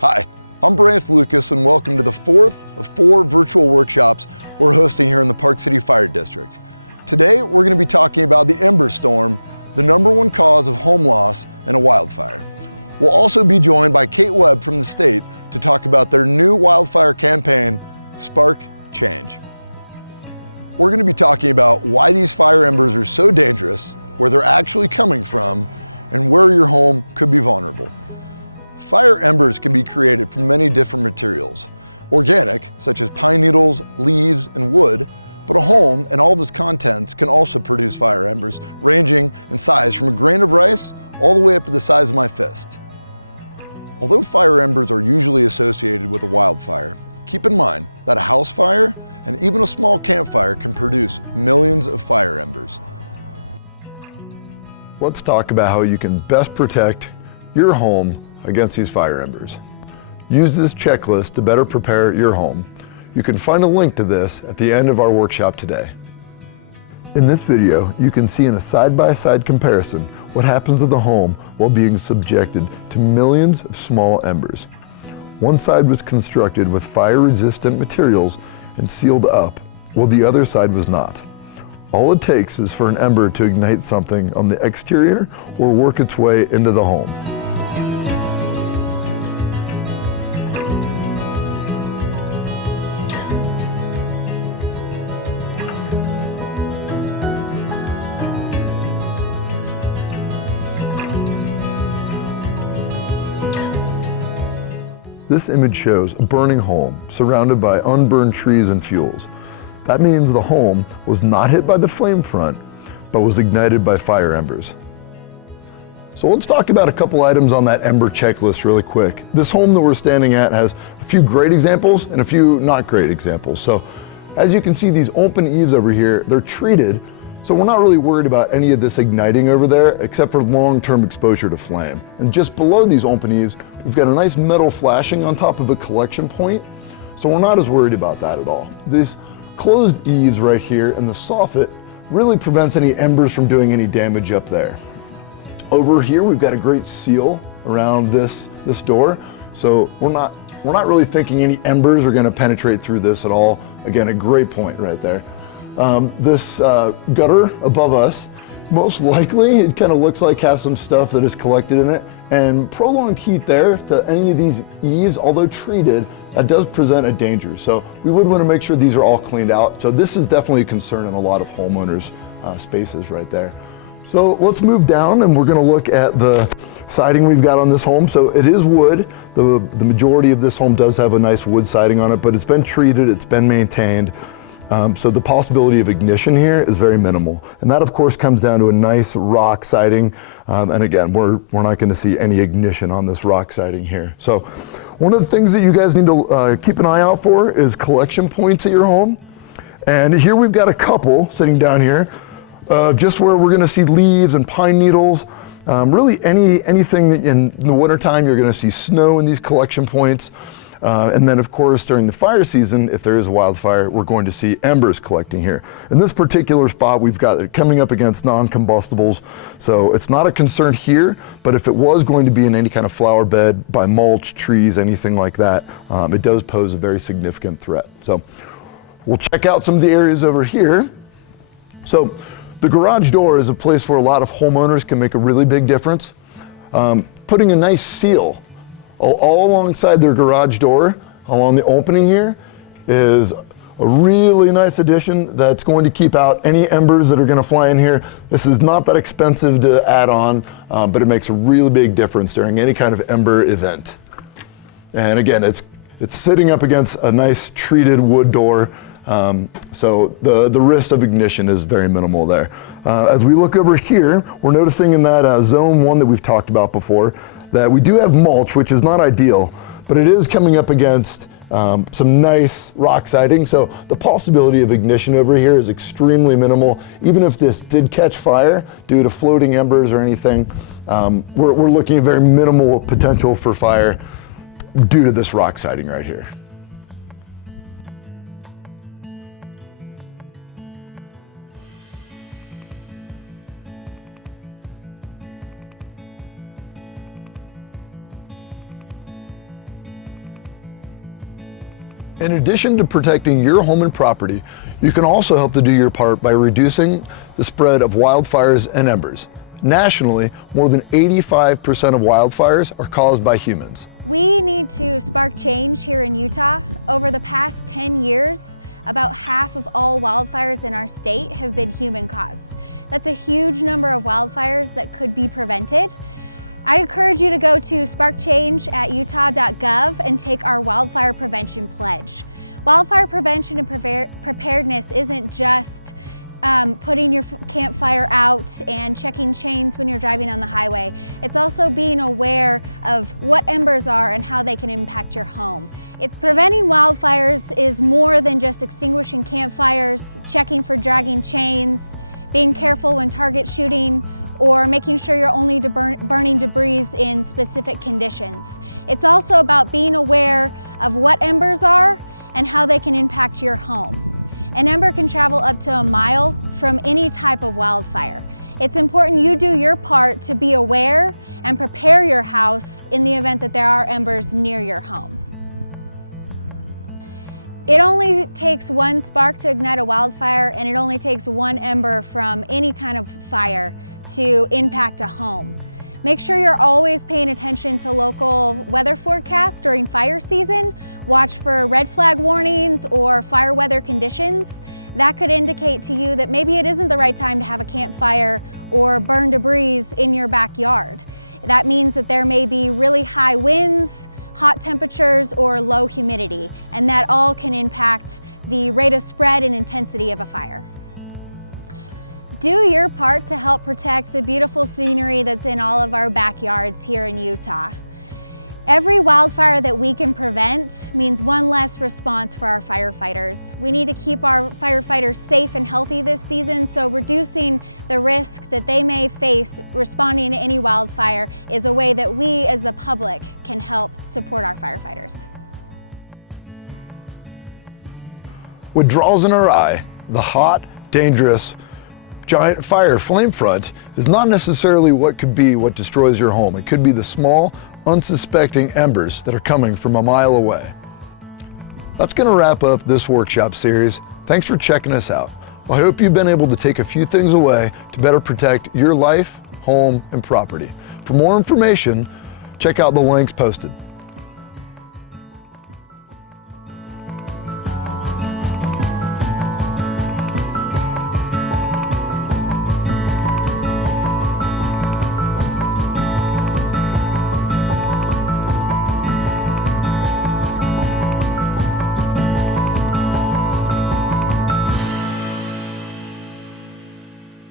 Hi, I'm Brant Lucas and welcome to the fourth of 4 virtual workshops we're hosting here in the Park City Fire District. Today we're going to be talking about the Ember Storm, the #1 cause of home loss in a wildfire. We'll also be joined by Kate Webb from the state to talk about their new wildfire campaign, Spark Change. We're going to be talking about why these fire embers are so dangerous, where they're actually coming from, and where your home could be vulnerable. Fire embers can be created from many different materials. Organic, such as pine needles, leaves, and wood, but a home and all of its contents can also produce fire embers, ranging in size from a grain of rice all the way up to the size of my fist. Although fire embers are usually associated with a wildfire, keep in mind that a house fire and even a small campfire can produce millions of fire embers. Let's talk about how you can best protect your home against these fire embers. Use this checklist to better prepare your home. You can find a link to this at the end of our workshop today. In this video, you can see in a side-by-side comparison what happens to the home while being subjected to millions of small embers. One side was constructed with fire-resistant materials and sealed up, while the other side was not. All it takes is for an ember to ignite something on the exterior or work its way into the home. This image shows a burning home surrounded by unburned trees and fuels. That means the home was not hit by the flame front, but was ignited by fire embers. So let's talk about a couple items on that Ember checklist really quick. This home that we're standing at has a few great examples and a few not great examples. So as you can see, these open eaves over here, they're treated, so we're not really worried about any of this igniting over there except for long-term exposure to flame. And just below these open eaves, we've got a nice metal flashing on top of a collection point, so we're not as worried about that at all. These closed eaves right here and the soffit really prevents any embers from doing any damage up there. Over here, we've got a great seal around this door, so we're not really thinking any embers are going to penetrate through this at all. Again, a great point right there. This gutter above us, most likely it kind of looks like has some stuff that is collected in it, and prolonged heat there to any of these eaves, although treated, that does present a danger. So we would want to make sure these are all cleaned out. So this is definitely a concern in a lot of homeowners' spaces right there. So let's move down and we're going to look at the siding we've got on this home. So it is wood. The majority of this home does have a nice wood siding on it, but it's been treated, it's been maintained. So the possibility of ignition here is very minimal. And that of course comes down to a nice rock siding. And again, we're not going to see any ignition on this rock siding here. So one of the things that you guys need to keep an eye out for is collection points at your home. And here we've got a couple sitting down here, just where we're going to see leaves and pine needles. Really anything that in the wintertime, you're going to see snow in these collection points. And then of course, during the fire season, if there is a wildfire, we're going to see embers collecting here. In this particular spot, we've got it coming up against non-combustibles. So it's not a concern here, but if it was going to be in any kind of flower bed, by mulch, trees, anything like that, it does pose a very significant threat. So we'll check out some of the areas over here. So the garage door is a place where a lot of homeowners can make a really big difference. Putting a nice seal all alongside their garage door, along the opening here, is a really nice addition that's going to keep out any embers that are going to fly in here. This is not that expensive to add on, but it makes a really big difference during any kind of ember event. And again, it's sitting up against a nice treated wood door, so the risk of ignition is very minimal there. As we look over here, we're noticing in that zone 1 that we've talked about before, that we do have mulch, which is not ideal, but it is coming up against some nice rock siding. So the possibility of ignition over here is extremely minimal. Even if this did catch fire due to floating embers or anything, we're looking at very minimal potential for fire due to this rock siding right here. In addition to protecting your home and property, you can also help to do your part by reducing the spread of wildfires and embers. Nationally, more than 85% of wildfires are caused by humans. We need to spark change here in Utah. Over the past 10 years, about half of all wildfires in our state have been human caused. That's a huge number of wildfires that could be prevented. I encourage you to go to sparkchange@utah.gov and take our wildfire prevention pledge. Wildfire prevention and preparedness isn't just putting your campfire out and checking chains when you're driving on the highway. It's also being aware of what embers are and how they can impact your home. It's preventing wildfires is more than just extinguishing campfires, checking for dragging chains, being careful when target shooting, or making sure you're only burning debris in specific conditions. It's also about being aware of what embers are and how they can impact your home. An ember can travel up to a mile from any type of wildfire. It's important you do your part to be aware and prepare your house in the event that there are embers near your home. It only takes one spark to ignite a wildfire, and it only takes one ember from any kind of fire to impact a home. Make sure you're always paying attention to local weather forecasts during fire season. Watch for red flag warnings or fire weather conditions. That could indicate to you that maybe it isn't the right time to have a campfire or burn debris in your backyard. That means that there may be really high winds, hot temperatures, or low humidity, and that all can impact the rate of spread and intensity of a fire. Do your part to help protect the beautiful scenery that's in all of our backyards here in Utah. Every wildfire that we can prevent means one less response for our firefighters. We need to keep our firefighters safe and healthy this season, so reducing the risk that they may face responding to any wildfire is a way that we as the public can help support our firefighters. What draws in our eye, the hot, dangerous, giant fire flame front, is not necessarily what destroys your home. It could be the small, unsuspecting embers that are coming from a mile away. That's going to wrap up this workshop series. Thanks for checking us out. I hope you've been able to take a few things away to better protect your life, home, and property. For more information, check out the links posted.